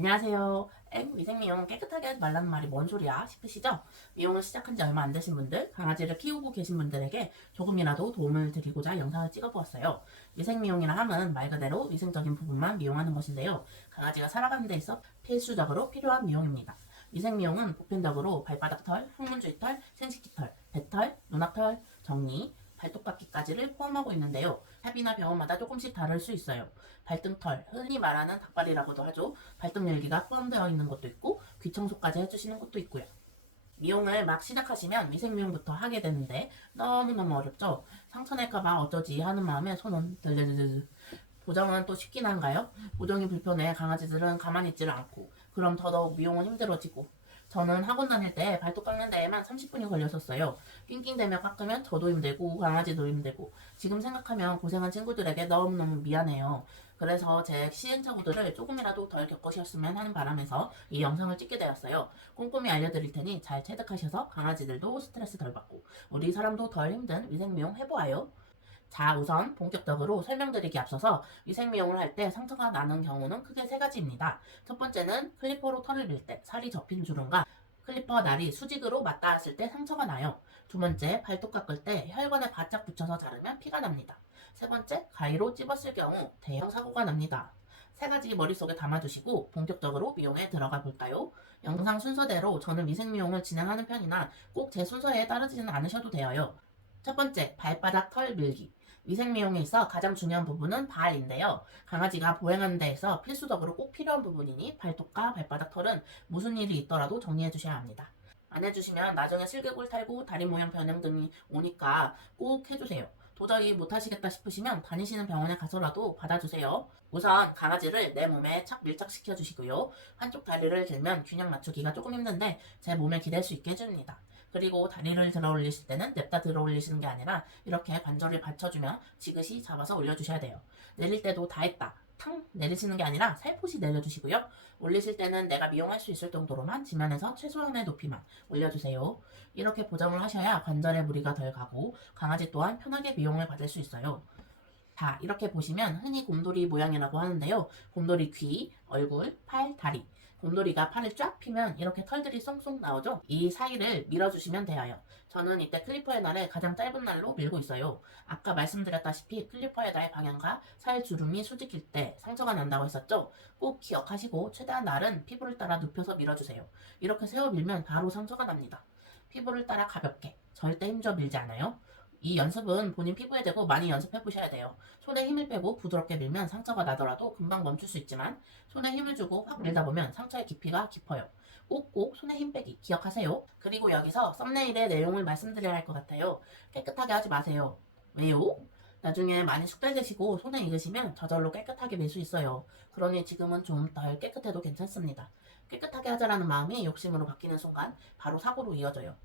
안녕하세요. 위생미용 깨끗하게 하지 말라는 말이 뭔 소리야 싶으시죠? 미용을 시작한 지 얼마 안 되신 분들, 강아지를 키우고 계신 분들에게 조금이라도 도움을 드리고자 영상을 찍어보았어요. 위생미용이라 함은 말 그대로 위생적인 부분만 미용하는 것인데요. 강아지가 살아가는 데 있어 필수적으로 필요한 미용입니다. 위생미용은 보편적으로 발바닥 털, 항문주위 털, 생식기 털, 배털, 눈앞털, 정리, 발톱깎이까지를 포함하고 있는데요. 샵이나 병원마다 조금씩 다를 수 있어요. 발등털, 흔히 말하는 닭발이라고도 하죠. 발등 열기가 포함되어 있는 것도 있고 귀 청소까지 해주시는 것도 있고요. 미용을 막 시작하시면 위생미용부터 하게 되는데 너무너무 어렵죠. 상처낼까봐 어쩌지 하는 마음에 손은 들르르르. 보정은 또 쉽긴 한가요? 보정이 불편해 강아지들은 가만히 있지를 않고 그럼 더더욱 미용은 힘들어지고 저는 학원 다닐 때 발톱 깎는 데에만 30분이 걸렸었어요. 낑낑대며 깎으면 저도 힘들고 강아지도 힘들고 지금 생각하면 고생한 친구들에게 너무너무 미안해요. 그래서 제 시행착오들을 조금이라도 덜 겪으셨으면 하는 바람에서 이 영상을 찍게 되었어요. 꼼꼼히 알려드릴 테니 잘 체득하셔서 강아지들도 스트레스 덜 받고 우리 사람도 덜 힘든 위생미용 해보아요. 자, 우선 본격적으로 설명드리기 앞서서 위생미용을 할 때 상처가 나는 경우는 크게 세 가지입니다. 첫 번째는 클리퍼로 털을 밀 때 살이 접힌 주름과 클리퍼 날이 수직으로 맞닿았을 때 상처가 나요. 두 번째, 발톱 깎을 때 혈관에 바짝 붙여서 자르면 피가 납니다. 세 번째, 가위로 찝었을 경우 대형 사고가 납니다. 세 가지 머릿속에 담아두시고 본격적으로 미용에 들어가 볼까요? 영상 순서대로 저는 위생미용을 진행하는 편이나 꼭 제 순서에 따르지는 않으셔도 돼요. 첫 번째, 발바닥 털 밀기. 위생미용에 있어 가장 중요한 부분은 발인데요. 강아지가 보행하는 데에서 필수적으로 꼭 필요한 부분이니 발톱과 발바닥 털은 무슨 일이 있더라도 정리해 주셔야 합니다. 안 해주시면 나중에 슬개골 탈구, 다리 모양 변형 등이 오니까 꼭 해주세요. 도저히 못하시겠다 싶으시면 다니시는 병원에 가서라도 받아주세요. 우선 강아지를 내 몸에 착 밀착시켜 주시고요. 한쪽 다리를 들면 균형 맞추기가 조금 힘든데 제 몸에 기댈 수 있게 해줍니다. 그리고 다리를 들어 올리실 때는 냅다 들어 올리시는 게 아니라 이렇게 관절을 받쳐주며 지그시 잡아서 올려주셔야 돼요. 내릴 때도 다 했다. 탕 내리시는 게 아니라 살포시 내려주시고요. 올리실 때는 내가 미용할 수 있을 정도로만 지면에서 최소한의 높이만 올려주세요. 이렇게 보정을 하셔야 관절에 무리가 덜 가고 강아지 또한 편하게 미용을 받을 수 있어요. 자, 이렇게 보시면 흔히 곰돌이 모양이라고 하는데요. 곰돌이 귀, 얼굴, 팔, 다리. 곰돌이가 팔을 쫙 펴면 이렇게 털들이 쏙쏙 나오죠? 이 사이를 밀어주시면 돼요. 저는 이때 클리퍼의 날을 가장 짧은 날로 밀고 있어요. 아까 말씀드렸다시피 클리퍼의 날 방향과 살 주름이 수직일 때 상처가 난다고 했었죠? 꼭 기억하시고 최대한 날은 피부를 따라 눕혀서 밀어주세요. 이렇게 세워 밀면 바로 상처가 납니다. 피부를 따라 가볍게, 절대 힘줘 밀지 않아요. 이 연습은 본인 피부에 대고 많이 연습해 보셔야 돼요. 손에 힘을 빼고 부드럽게 밀면 상처가 나더라도 금방 멈출 수 있지만 손에 힘을 주고 확 밀다 보면 상처의 깊이가 깊어요. 꼭꼭 손에 힘 빼기 기억하세요. 그리고 여기서 썸네일의 내용을 말씀드려야 할 것 같아요. 깨끗하게 하지 마세요. 왜요? 나중에 많이 숙달되시고 손에 익으시면 저절로 깨끗하게 밀 수 있어요. 그러니 지금은 좀 덜 깨끗해도 괜찮습니다. 깨끗하게 하자라는 마음이 욕심으로 바뀌는 순간 바로 사고로 이어져요.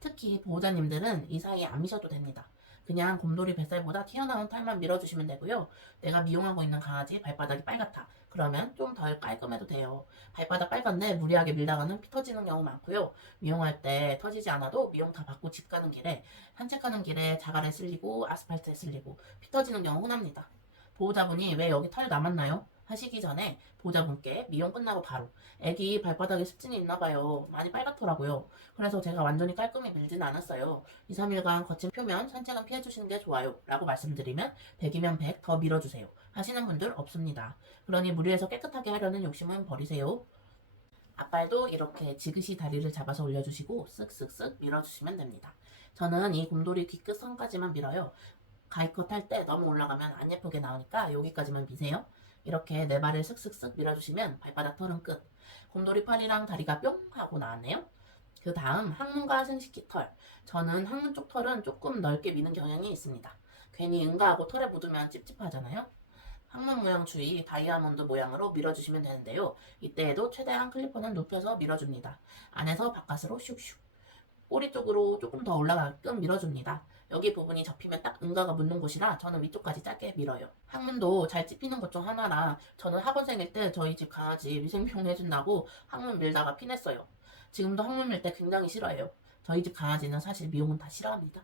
특히 보호자님들은 이 사이에 안 미셔도 됩니다. 그냥 곰돌이 뱃살보다 튀어나온 털만 밀어주시면 되고요. 내가 미용하고 있는 강아지 발바닥이 빨갛다. 그러면 좀 덜 깔끔해도 돼요. 발바닥 빨간데 무리하게 밀다가는 피 터지는 경우 많고요. 미용할 때 터지지 않아도 미용 다 받고 집 가는 길에 산책하는 길에 자갈에 쓸리고 아스팔트에 쓸리고 피 터지는 경우 흔합니다. 보호자분이 왜 여기 털 남았나요? 하시기 전에 보호자분께 미용 끝나고 바로 애기 발바닥에 습진이 있나 봐요. 많이 빨갛더라고요. 그래서 제가 완전히 깔끔히 밀지는 않았어요. 2, 3일간 거친 표면 산책은 피해주시는 게 좋아요. 라고 말씀드리면 100이면 100 더 밀어주세요. 하시는 분들 없습니다. 그러니 무리해서 깨끗하게 하려는 욕심은 버리세요. 앞발도 이렇게 지그시 다리를 잡아서 올려주시고 쓱쓱쓱 밀어주시면 됩니다. 저는 이 곰돌이 귀끝 선까지만 밀어요. 가위컷 할 때 너무 올라가면 안 예쁘게 나오니까 여기까지만 미세요. 이렇게 네 발을 슥슥슥 밀어주시면 발바닥 털은 끝. 곰돌이 팔이랑 다리가 뿅 하고 나왔네요. 그 다음 항문과 생식기 털. 저는 항문 쪽 털은 조금 넓게 미는 경향이 있습니다. 괜히 응가하고 털에 묻으면 찝찝하잖아요. 항문 모양 주위 다이아몬드 모양으로 밀어주시면 되는데요. 이때에도 최대한 클리퍼는 눕혀서 밀어줍니다. 안에서 바깥으로 슉슉. 꼬리 쪽으로 조금 더 올라가게끔 밀어줍니다. 여기 부분이 접히면 딱 응가가 묻는 곳이라 저는 위쪽까지 짧게 밀어요. 항문도 잘 찝히는 것 중 하나라 저는 학원생일 때 저희 집 강아지 위생미용 해준다고 항문 밀다가 피냈어요. 지금도 항문 밀 때 굉장히 싫어해요. 저희 집 강아지는 사실 미용은 다 싫어합니다.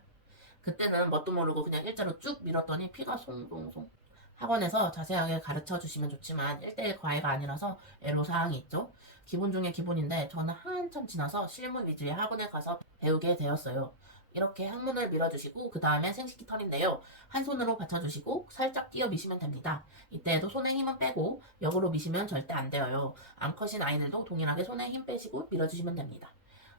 그때는 뭣도 모르고 그냥 일자로 쭉 밀었더니 피가 송송송. 학원에서 자세하게 가르쳐 주시면 좋지만 1대1 과외가 아니라서 애로사항이 있죠. 기본 중에 기본인데 저는 한참 지나서 실무 위주의 학원에 가서 배우게 되었어요. 이렇게 항문을 밀어주시고 그 다음에 생식기 털인데요. 한 손으로 받쳐주시고 살짝 끼어 미시면 됩니다. 이때에도 손에 힘은 빼고 역으로 미시면 절대 안 돼요. 암컷인 아이들도 동일하게 손에 힘 빼시고 밀어주시면 됩니다.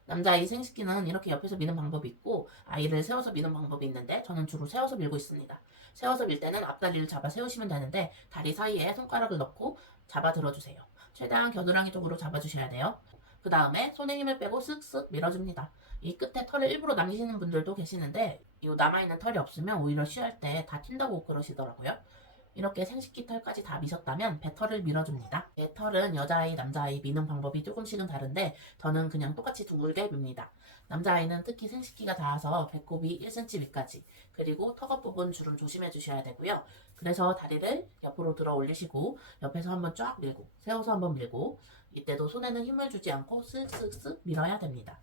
남자아이 생식기는 이렇게 옆에서 미는 방법이 있고 아이를 세워서 미는 방법이 있는데 저는 주로 세워서 밀고 있습니다. 세워서 밀 때는 앞다리를 잡아 세우시면 되는데 다리 사이에 손가락을 넣고 잡아 들어주세요. 최대한 겨드랑이 쪽으로 잡아주셔야 돼요. 그 다음에 손에 힘을 빼고 쓱쓱 밀어줍니다. 이 끝에 털을 일부러 남기시는 분들도 계시는데 이 남아있는 털이 없으면 오히려 쉬할 때 다 튄다고 그러시더라고요. 이렇게 생식기 털까지 다 미셨다면 배털을 밀어줍니다. 배털은 여자아이, 남자아이 미는 방법이 조금씩은 다른데 저는 그냥 똑같이 둥글게 밉니다. 남자아이는 특히 생식기가 닿아서 배꼽이 1cm 위까지 그리고 턱업 부분 주름 조심해 주셔야 되고요. 그래서 다리를 옆으로 들어 올리시고 옆에서 한번 쫙 밀고 세워서 한번 밀고 이때도 손에는 힘을 주지 않고 쓱쓱쓱 밀어야 됩니다.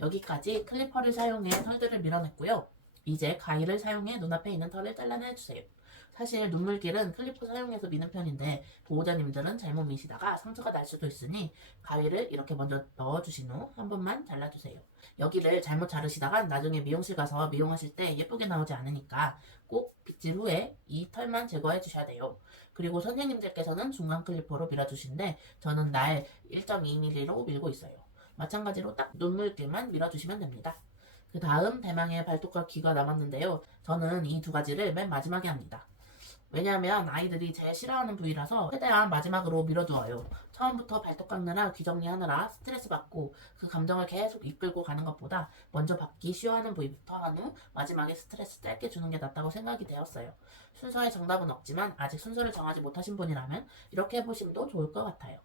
여기까지 클리퍼를 사용해 털들을 밀어냈고요. 이제 가위를 사용해 눈앞에 있는 털을 잘라내주세요. 사실 눈물길은 클리퍼 사용해서 미는 편인데 보호자님들은 잘못 미시다가 상처가 날 수도 있으니 가위를 이렇게 먼저 넣어주신 후 한 번만 잘라주세요. 여기를 잘못 자르시다가 나중에 미용실 가서 미용하실 때 예쁘게 나오지 않으니까 꼭 빗질 후에 이 털만 제거해 주셔야 돼요. 그리고 선생님들께서는 중간 클리퍼로 밀어주시는데 저는 날 1.2mm로 밀고 있어요. 마찬가지로 딱 눈물길만 밀어주시면 됩니다. 그 다음 대망의 발톱과 귀가 남았는데요. 저는 이 두 가지를 맨 마지막에 합니다. 왜냐하면 아이들이 제일 싫어하는 부위라서 최대한 마지막으로 밀어두어요. 처음부터 발톱 깎느라 귀 정리하느라 스트레스 받고 그 감정을 계속 이끌고 가는 것보다 먼저 받기 쉬워하는 부위부터 한 후 마지막에 스트레스 짧게 주는 게 낫다고 생각이 되었어요. 순서에 정답은 없지만 아직 순서를 정하지 못하신 분이라면 이렇게 해보심도 좋을 것 같아요.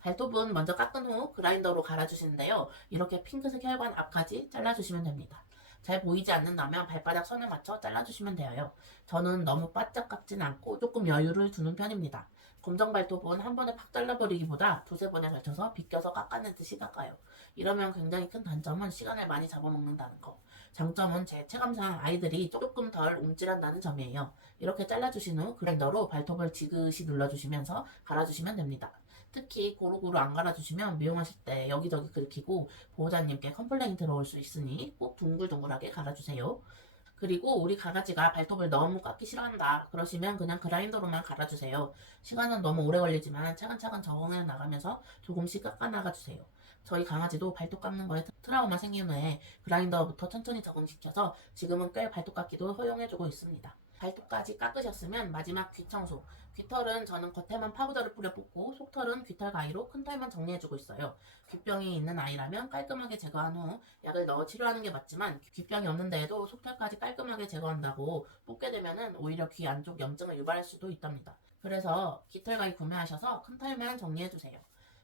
발톱은 먼저 깎은 후 그라인더로 갈아주시는데요. 이렇게 핑크색 혈관 앞까지 잘라주시면 됩니다. 잘 보이지 않는다면 발바닥 선에 맞춰 잘라주시면 돼요. 저는 너무 바짝 깎진 않고 조금 여유를 두는 편입니다. 검정 발톱은 한 번에 팍 잘라버리기보다 두세 번에 걸쳐서 비껴서 깎아내듯이 깎아요. 이러면 굉장히 큰 단점은 시간을 많이 잡아먹는다는 거. 장점은 제 체감상 아이들이 조금 덜 움찔한다는 점이에요. 이렇게 잘라주신 후 그라인더로 발톱을 지그시 눌러주시면서 갈아주시면 됩니다. 특히 고루고루 안 갈아주시면 미용하실 때 여기저기 긁히고 보호자님께 컴플레인 들어올 수 있으니 꼭 둥글둥글하게 갈아주세요. 그리고 우리 강아지가 발톱을 너무 깎기 싫어한다 그러시면 그냥 그라인더로만 갈아주세요. 시간은 너무 오래 걸리지만 차근차근 적응해 나가면서 조금씩 깎아 나가주세요. 저희 강아지도 발톱 깎는 거에 트라우마 생긴 후에 그라인더부터 천천히 적응시켜서 지금은 꽤 발톱 깎기도 허용해주고 있습니다. 발톱까지 깎으셨으면 마지막 귀 청소. 귀털은 저는 겉에만 파우더를 뿌려 뽑고 속털은 귀털 가위로 큰 털만 정리해주고 있어요. 귀병이 있는 아이라면 깔끔하게 제거한 후 약을 넣어 치료하는 게 맞지만 귀병이 없는 데에도 속털까지 깔끔하게 제거한다고 뽑게 되면은 오히려 귀 안쪽 염증을 유발할 수도 있답니다. 그래서 깃털 가위 구매하셔서 큰 털만 정리해주세요.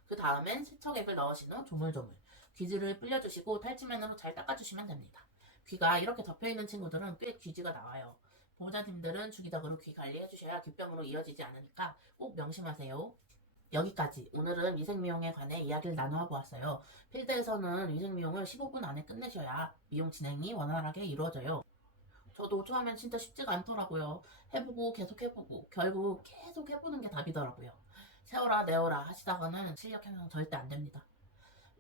그 다음엔 세척액을 넣으신 후 조물조물 귀지를 불려주시고 탈취면으로 잘 닦아주시면 됩니다. 귀가 이렇게 덮여있는 친구들은 꽤 귀지가 나와요. 보호자님들은 주기적으로 귀 관리해주셔야 귀병으로 이어지지 않으니까 꼭 명심하세요. 여기까지 오늘은 위생미용에 관해 이야기를 나누어 보았어요. 필드에서는 위생미용을 15분 안에 끝내셔야 미용 진행이 원활하게 이루어져요. 저도 처음엔 진짜 쉽지가 않더라고요. 해보고 계속 해보고 결국 계속 해보는 게 답이더라고요. 세워라 내워라 하시다가는 실력 향상 절대 안 됩니다.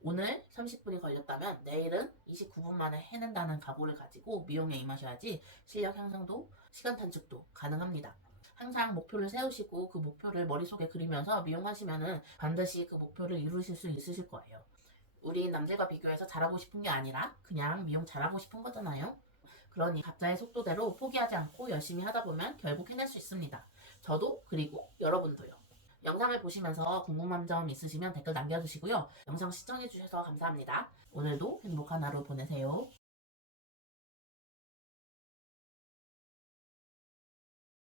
오늘 30분이 걸렸다면 내일은 29분 만에 해낸다는 각오를 가지고 미용에 임하셔야지 실력 향상도 시간 단축도 가능합니다. 항상 목표를 세우시고 그 목표를 머릿속에 그리면서 미용하시면은 반드시 그 목표를 이루실 수 있으실 거예요. 우리 남들과 비교해서 잘하고 싶은 게 아니라 그냥 미용 잘하고 싶은 거잖아요. 그러니 각자의 속도대로 포기하지 않고 열심히 하다 보면 결국 해낼 수 있습니다. 저도 그리고 여러분도요. 영상을 보시면서 궁금한 점 있으시면 댓글 남겨주시고요. 영상 시청해주셔서 감사합니다. 오늘도 행복한 하루 보내세요.